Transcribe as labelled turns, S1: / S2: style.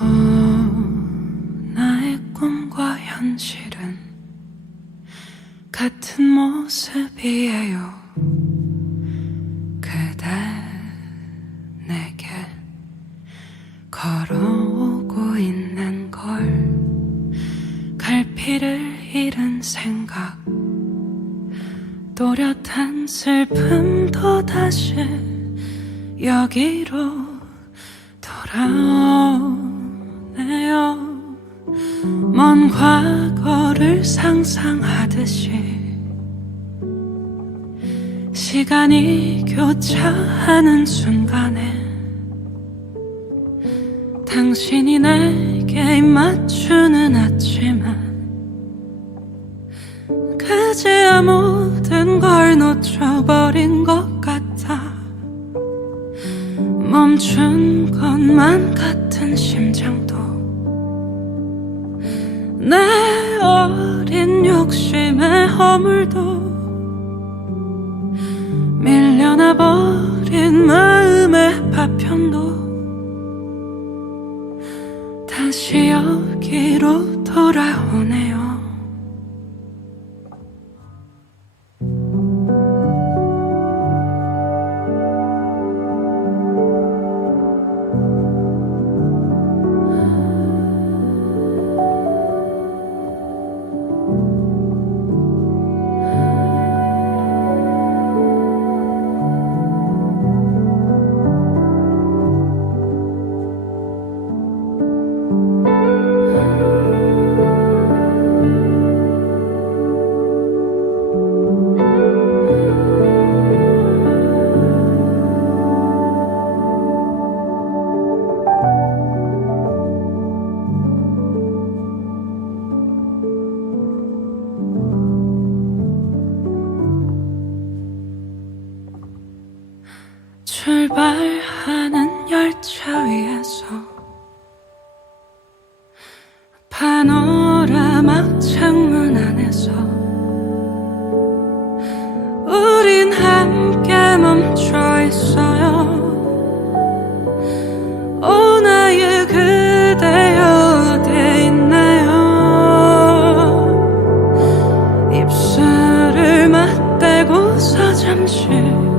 S1: 어, 나의 꿈과 현실은 같은 모습이에요. 그대 내게 걸어오고 있는 걸 갈피를 잃은 생각 또렷한 슬픔도 다시 여기로 돌아오 네요 먼 과거를 상상하듯이 시간이 교차하는 순간에 당신이 내게 입 맞추는 아침은 그제야 모든 걸 놓쳐버린 것 같아 멈춘 것만 같은 심장도 내 어린 욕심에 허물도 밀려나 버린 마음의 파편도 다시 여기로 돌아오네요. 출발하는 열차 위에서 파노라마 창문 안에서 우린 함께 멈춰 있어요. 오 나의 그대여 어디에 있나요? 입술을 맞대고서 잠시